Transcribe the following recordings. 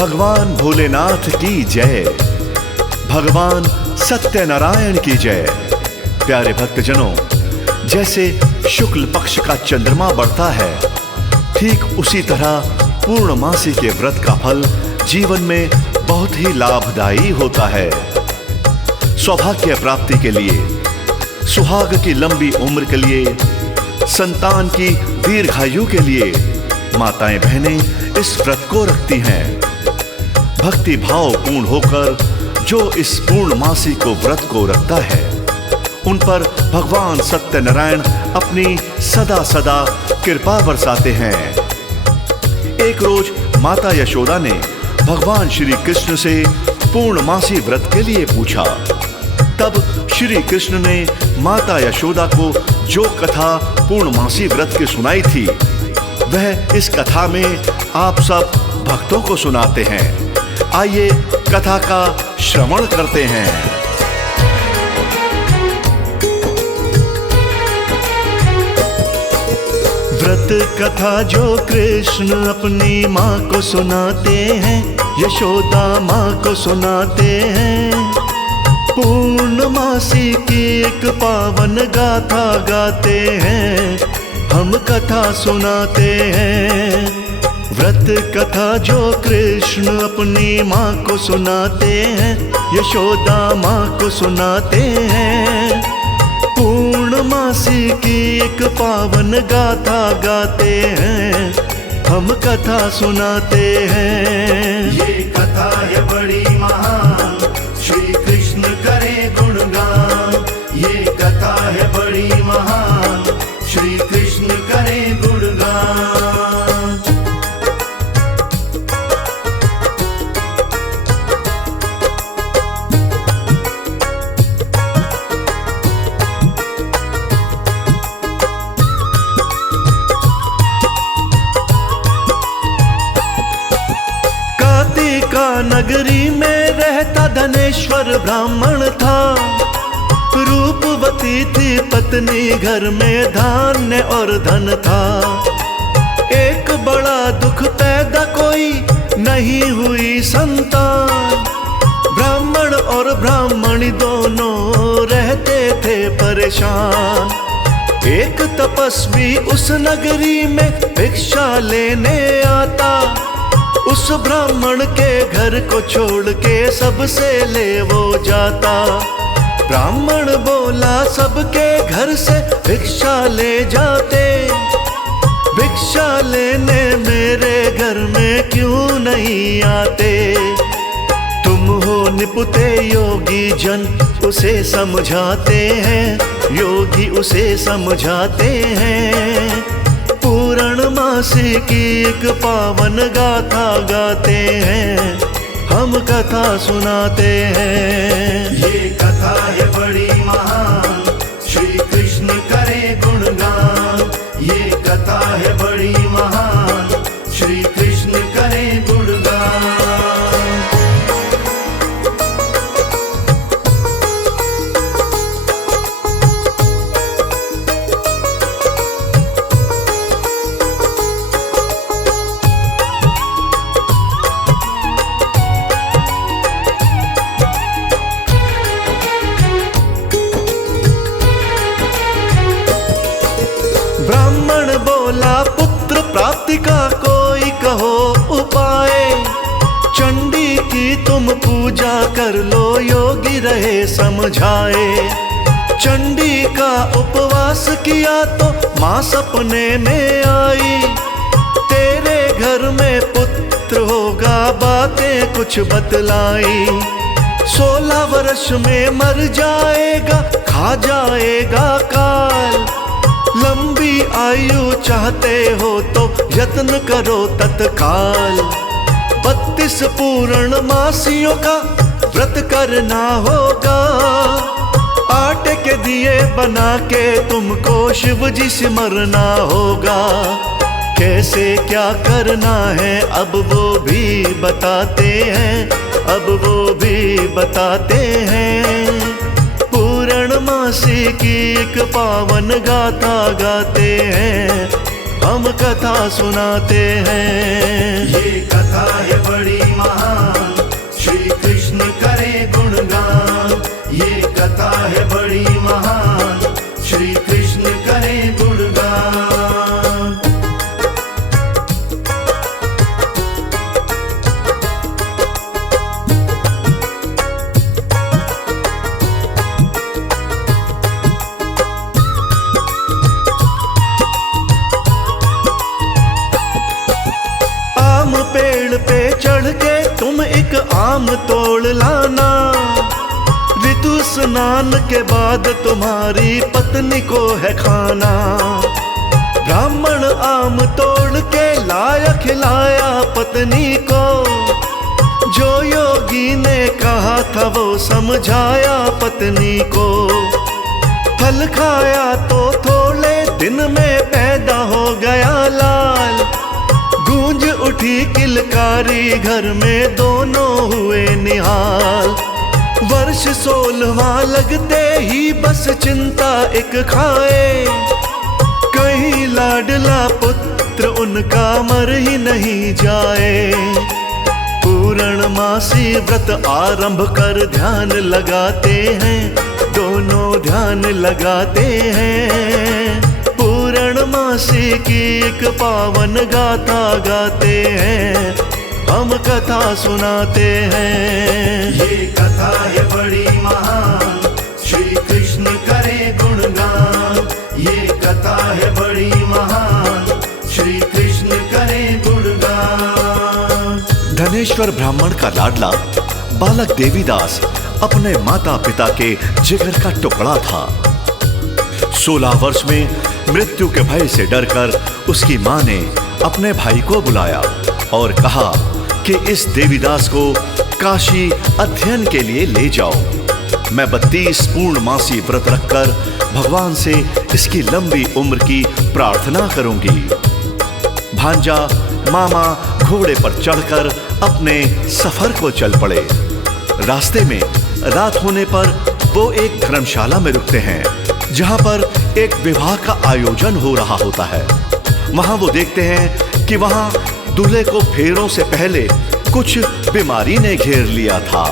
भगवान भोलेनाथ की जय। भगवान सत्यनारायण की जय। प्यारे भक्तजनों, जैसे शुक्ल पक्ष का चंद्रमा बढ़ता है, ठीक उसी तरह पूर्णमासी के व्रत का फल जीवन में बहुत ही लाभदायी होता है। सौभाग्य प्राप्ति के लिए, सुहाग की लंबी उम्र के लिए, संतान की दीर्घायु के लिए माताएं बहनें इस व्रत को रखती हैं। भक्ति भाव पूर्ण होकर जो इस पूर्णमासी को व्रत को रखता है, उन पर भगवान सत्यनारायण अपनी सदा सदा कृपा बरसाते हैं। एक रोज माता यशोदा ने भगवान श्री कृष्ण से पूर्णमासी व्रत के लिए पूछा। तब श्री कृष्ण ने माता यशोदा को जो कथा पूर्णमासी व्रत की सुनाई थी, वह इस कथा में आप सब भक्तों को सुनाते हैं। आइए कथा का श्रवण करते हैं। व्रत कथा जो कृष्ण अपनी माँ को सुनाते हैं, यशोदा माँ को सुनाते हैं। पूर्णमासी की एक पावन गाथा गाते हैं, हम कथा सुनाते हैं। व्रत कथा जो कृष्ण अपनी माँ को सुनाते हैं, यशोदा माँ को सुनाते हैं। पूर्णमासी की एक पावन गाथा गाते हैं, हम कथा सुनाते हैं। ये कथा है बड़ी महान, श्री कृष्ण करे गुणगान। ये कथा है बड़ी महान, श्री कृष्ण करे गुणगान। कातिका नगरी में रहता धनेश्वर ब्राह्मण था। रूपवती थी पत्नी, घर में धान्य और धन था। एक बड़ा दुख पैदा कोई नहीं हुई संतान। ब्राह्मण और ब्राह्मणी दोनों रहते थे परेशान। एक तपस्वी उस नगरी में भिक्षा लेने आता। उस ब्राह्मण के घर को छोड़ के सबसे ले वो जाता। ब्राह्मण बोला, सबके घर से भिक्षा ले जाते, भिक्षा लेने मेरे घर में क्यों नहीं आते। तुम हो निपुते योगी जन, उसे समझाते हैं, योगी उसे समझाते हैं। पूर्णमासी की एक पावन गाथा गाते हैं, हम कथा सुनाते हैं। ये कथा है बड़ी महान, श्री कृष्ण करे गुणगान। ये कथा है बड़ी महान, श्री कृष्ण करे गुणगान। ब्राह्मण बोला, पुत्र प्राप्ति का कोई कहो उपाय। चंडी की तुम पूजा कर लो, योगी रहे समझाए। चंडी का उपवास किया तो माँ सपने में आई। तेरे घर में पुत्र होगा, बातें कुछ बतलाई। 16 वर्ष में मर जाएगा, खा जाएगा काल। लंबी आयु चाहते हो तो यत्न करो तत्काल। 32 पूर्णमासियों का व्रत करना होगा। आटे के दिए बना के तुमको शिव जी सिमरना होगा। कैसे क्या करना है अब वो भी बताते हैं, अब वो भी बताते हैं। पूर्णमासी की एक पावन गाथा गाते हैं, हम कथा सुनाते हैं। ये कथा है बड़ी महान, श्री कृष्ण करे गुणगान। ये कथा है बड़ी महान, श्री कृष्ण करे गुणगान। पेड़ पे चढ़ के तुम एक आम तोड़ लाना, ऋतु स्नान के बाद तुम्हारी पत्नी को है खाना। ब्राह्मण आम तोड़ के लाया खिलाया पत्नी को, जो योगी ने कहा था वो समझाया पत्नी को। फल खाया तो थोड़े दिन में पैदा हो गया लाल, गूंज उठी किलकारी घर में दोनों हुए निहाल। वर्ष 16वां लगते ही बस चिंता एक खाए, कहीं लाडला पुत्र उनका मर ही नहीं जाए। पूर्णमासी व्रत आरंभ कर ध्यान लगाते हैं, दोनों ध्यान लगाते हैं। पूर्णमासी की एक पावन गाथा गाते हैं, हम कथा सुनाते हैं। ये कथा है बड़ी महान, श्री कृष्ण करे गुणगान। ये कथा है बड़ी महान, श्री कृष्ण करे गुणगान। धनेश्वर ब्राह्मण का लाडला बालक देवीदास अपने माता पिता के जिगर का टुकड़ा था। 16 वर्ष में मृत्यु के भय से डरकर उसकी मां ने अपने भाई को बुलाया और कहा कि इस देवीदास को काशी अध्ययन के लिए ले जाओ। मैं 32 पूर्णमासी व्रत रखकर भगवान से इसकी लंबी उम्र की प्रार्थना करूंगी। भांजा मामा घोड़े पर चढ़कर अपने सफर को चल पड़े। रास्ते में रात होने पर वो एक धर्मशाला में रुकते हैं, जहां पर एक विवाह का आयोजन हो रहा होता है। वहां वो देखते हैं कि वहां दूल्हे को फेरों से पहले कुछ बीमारी ने घेर लिया था।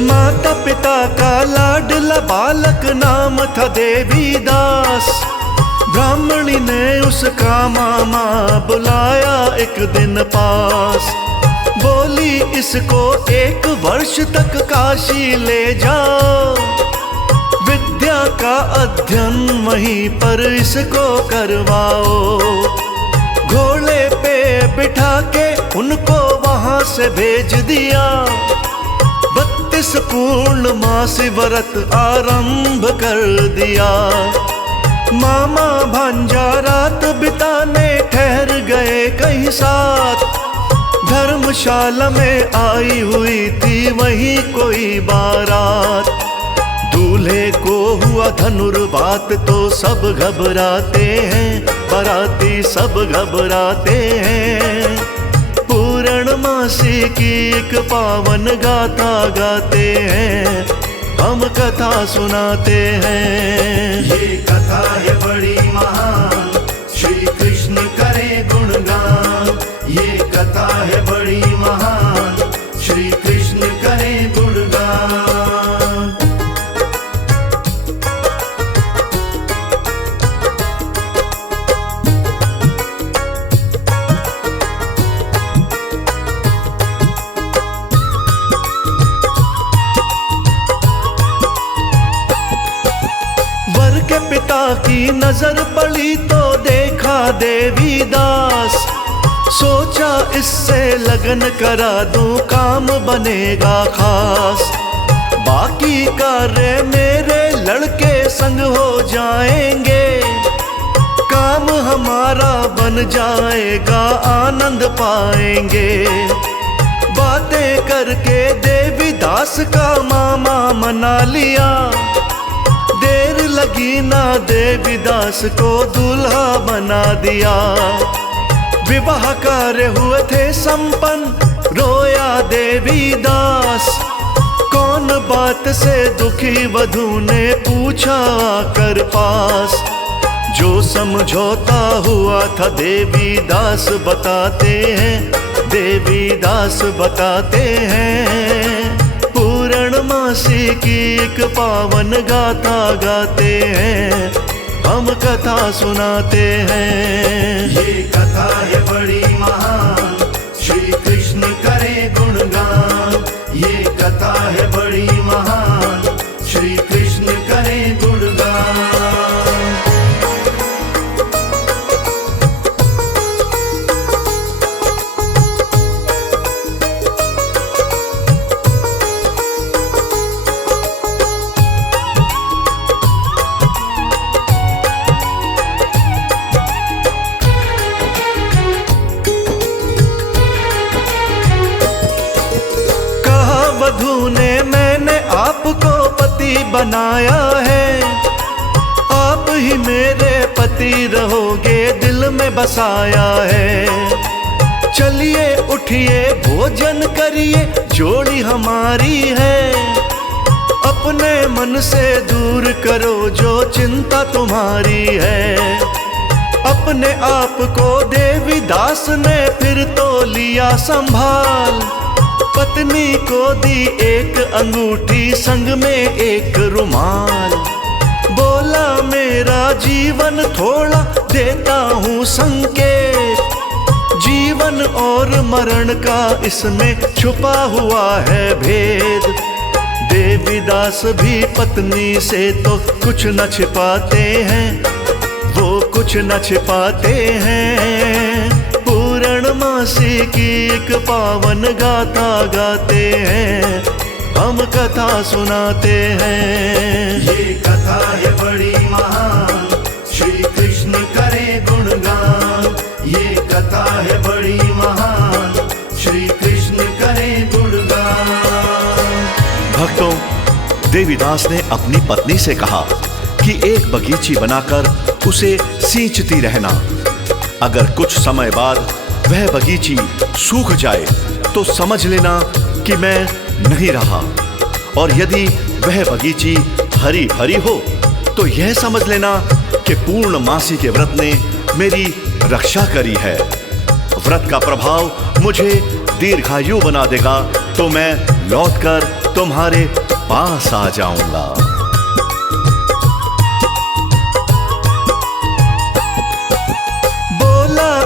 माता पिता का लाडला बालक नाम था देवीदास। ब्राह्मणी ने उसका मामा बुलाया एक दिन पास, बोली इसको 1 वर्ष तक काशी ले जाओ, विद्या का अध्ययन वहीं पर इसको करवाओ। घोड़े पे बिठा के उनको वहां से भेज दिया, 32 पूर्णमासी व्रत आरंभ कर दिया। मामा भांजा रात बिताने ठहर गए कहीं साथ, धर्मशाला में आई हुई थी वहीं कोई बारात। दूल्हे को हुआ धनुर्वात तो सब घबराते हैं, बाराती सब घबराते हैं। पूर्णमासी की एक पावन गाथा गाते हैं, हम कथा सुनाते हैं। ये कथा है बड़ी महान, श्री कृष्ण करे गुणगान। ये कथा है बड़ी महान, श्री कृष्ण करे गुणगान। वर के पिता की नजर पड़ी तो देखा देवीदास, सोचा इससे लगन करा दूं काम बनेगा खास। बाकी कार्य मेरे लड़के संग हो जाएंगे, काम हमारा बन जाएगा आनंद पाएंगे। बातें करके देवीदास का मामा मना लिया, देर लगी ना देवीदास को दूल्हा बना दिया। विवाह कार्य हुए थे संपन्न, रोया देवीदास, कौन बात से दुखी वधू ने पूछा कर पास, जो समझौता हुआ था देवी दास बताते हैं, देवी दास बताते हैं। पूर्णमासी की एक पावन गाथा गाते हैं, हम कथा सुनाते हैं। ये कथा है बड़ी महान, श्री कृष्ण करे गुणगान। ये कथा है बड़ी महान, श्री कृष्ण करे गुणगान। वधू ने मैंने आपको पति बनाया है, आप ही मेरे पति रहोगे दिल में बसाया है। चलिए उठिए भोजन करिए, जोड़ी हमारी है। अपने मन से दूर करो जो चिंता तुम्हारी है। अपने आप को देवी दास ने फिर तो लिया संभाल, पत्नी को दी एक अंगूठी संग में एक रुमाल। बोला मेरा जीवन थोड़ा देता हूँ संकेत, जीवन और मरण का इसमें छुपा हुआ है भेद। देवीदास भी पत्नी से तो कुछ न छिपाते हैं, वो कुछ न छिपाते हैं। पूर्णमासी की एक पावन गाथा गाते हैं, हम कथा सुनाते हैं। ये कथा है बड़ी महान, श्री कृष्ण करे गुणगान। ये कथा है बड़ी महान, श्री कृष्ण करे गुणगान। भक्तों, देवीदास ने अपनी पत्नी से कहा कि एक बगीची बनाकर उसे सींचती रहना। अगर कुछ समय बाद वह बगीची सूख जाए तो समझ लेना कि मैं नहीं रहा, और यदि वह बगीची हरी भरी हो तो यह समझ लेना कि पूर्णमासी के व्रत ने मेरी रक्षा करी है। व्रत का प्रभाव मुझे दीर्घायु बना देगा तो मैं लौटकर तुम्हारे पास आ जाऊंगा।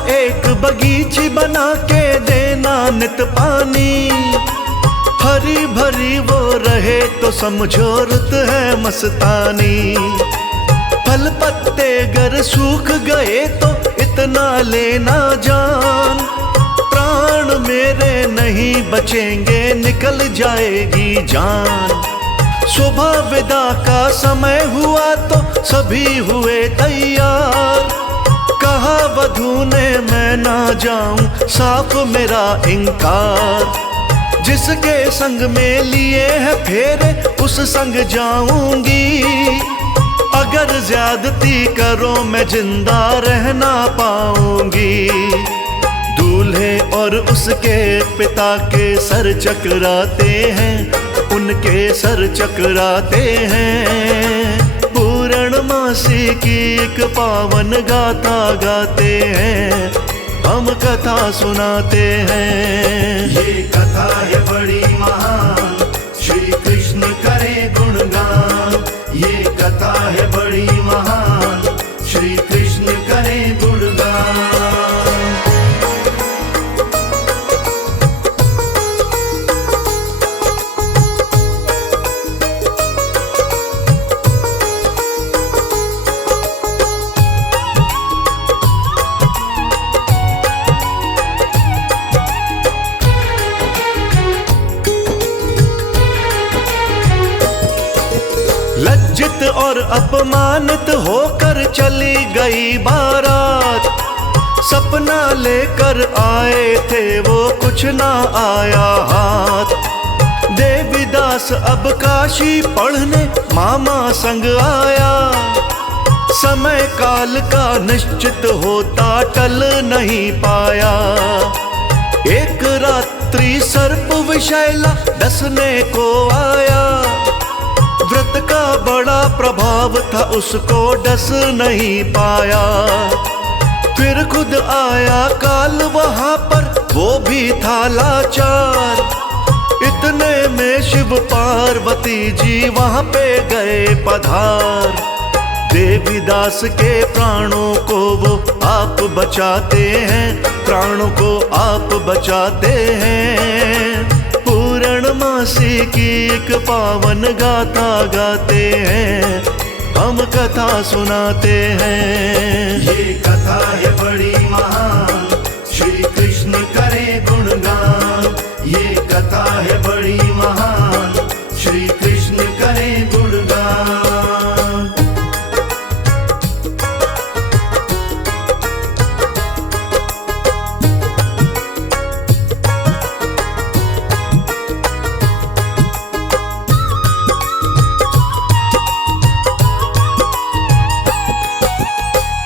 एक बगीची बना के देना नित पानी, हरी भरी वो रहे तो समझो रुत है मस्तानी। फल पत्ते गर सूख गए तो इतना लेना जान, प्राण मेरे नहीं बचेंगे निकल जाएगी जान। सुबह विदा का समय हुआ तो सभी हुए तैयार, कहा वधू ने मैं ना जाऊं साफ मेरा इनकार। जिसके संग में लिए है फेरे उस संग जाऊंगी, अगर ज्यादती करो मैं जिंदा रह ना पाऊंगी। दूल्हे और उसके पिता के सर चकराते हैं, उनके सर चकराते हैं। पूर्णमासी की एक पावन गाथा गाते हैं, हम कथा सुनाते हैं। ये कथा है बड़ी महान, श्री कृष्ण करे गुणगान। ये कथा है बड़ी महान, श्री कृष्ण करे गुणगान। लज्जित और अपमानित होकर चली गई बारात, सपना लेकर आए थे वो कुछ ना आया हाथ। देवीदास अब काशी पढ़ने मामा संग आया, समय काल का निश्चित होता टल नहीं पाया। एक रात त्रिसर्प विषैला डसने को आया, व्रत का बड़ा प्रभाव था उसको डस नहीं पाया। फिर खुद आया काल वहां पर, वो भी था लाचार। इतने में शिव पार्वती जी वहां पे गए पधार। देवीदास के प्राणों को वो आप बचाते हैं, प्राणों को आप बचाते हैं। पूर्णमासी की एक पावन गाथा गाते हैं, हम कथा सुनाते हैं। ये कथा है बड़ी महान, श्री कृष्ण करे गुणगान। ये कथा है बड़ी महान, श्री कृष्ण करे गुणगान।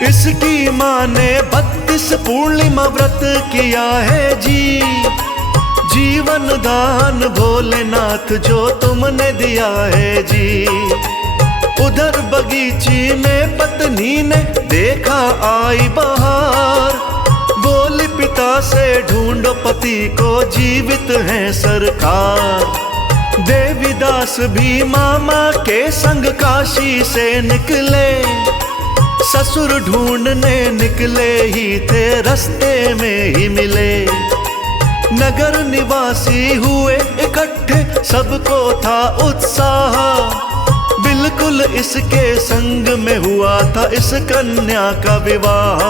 इसकी माँ ने 32 पूर्णिमा व्रत किया है जी। जीवन दान भोलेनाथ जो तुमने दिया है जी। उधर बगीची में पत्नी ने देखा आई बहार, बोली पिता से ढूंढो पति को, जीवित है सरकार। देवीदास भी मामा के संग काशी से निकले, ससुर ढूंढने निकले ही थे, रास्ते में ही मिले। नगर निवासी हुए इकट्ठे, सबको था उत्साह, बिल्कुल इसके संग में हुआ था इस कन्या का विवाह।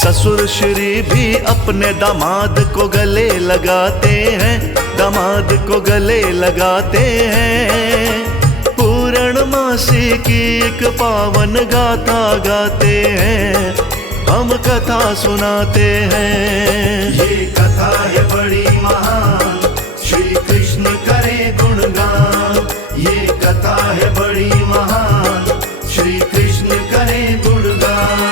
ससुर श्री भी अपने दामाद को गले लगाते हैं, दामाद को गले लगाते हैं। पूर्णमासी की एक पावन गाथा गाते हैं, हम कथा सुनाते हैं। ये कथा है बड़ी महान, श्री कृष्ण करे गुणगान। ये कथा है बड़ी महान, श्री कृष्ण करे गुणगान।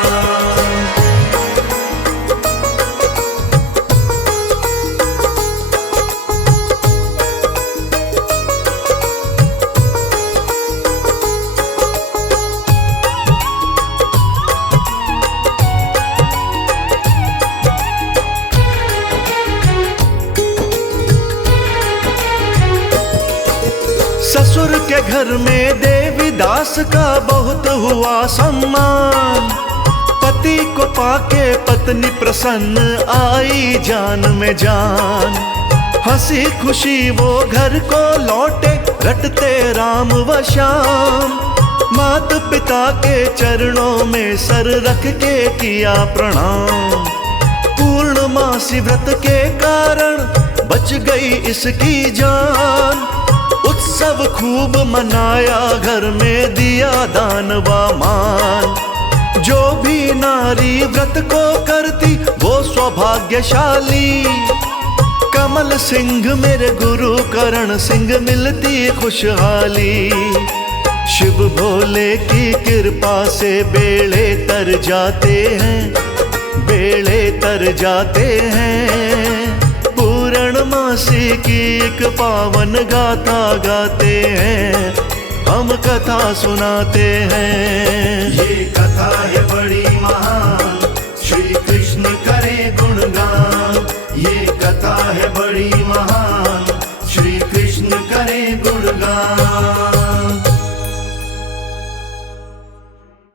ससुर के घर में देवीदास का बहुत हुआ सम्मान। पति को पाके पत्नी प्रसन्न आई जान में जान। हंसी खुशी वो घर को लौटे, रटते राम व श्याम। मात पिता के चरणों में सर रख के किया प्रणाम। पूर्णमासी व्रत के कारण बच गई इसकी जान। उत्सव खूब मनाया, घर में दिया दान व मान। जो भी नारी व्रत को करती वो सौभाग्यशाली। कमल सिंह मेरे गुरु करण सिंह मिलती खुशहाली। शिव भोले की कृपा से बेड़े तर जाते हैं, बेड़े तर जाते हैं। पूर्णमासी की एक पावन गाथा गाते हैं, हम कथा सुनाते हैं। ये कथा है बड़ी महान, श्री कृष्ण करे गुणगान। ये कथा है बड़ी महान, श्री कृष्ण करे गुणगान।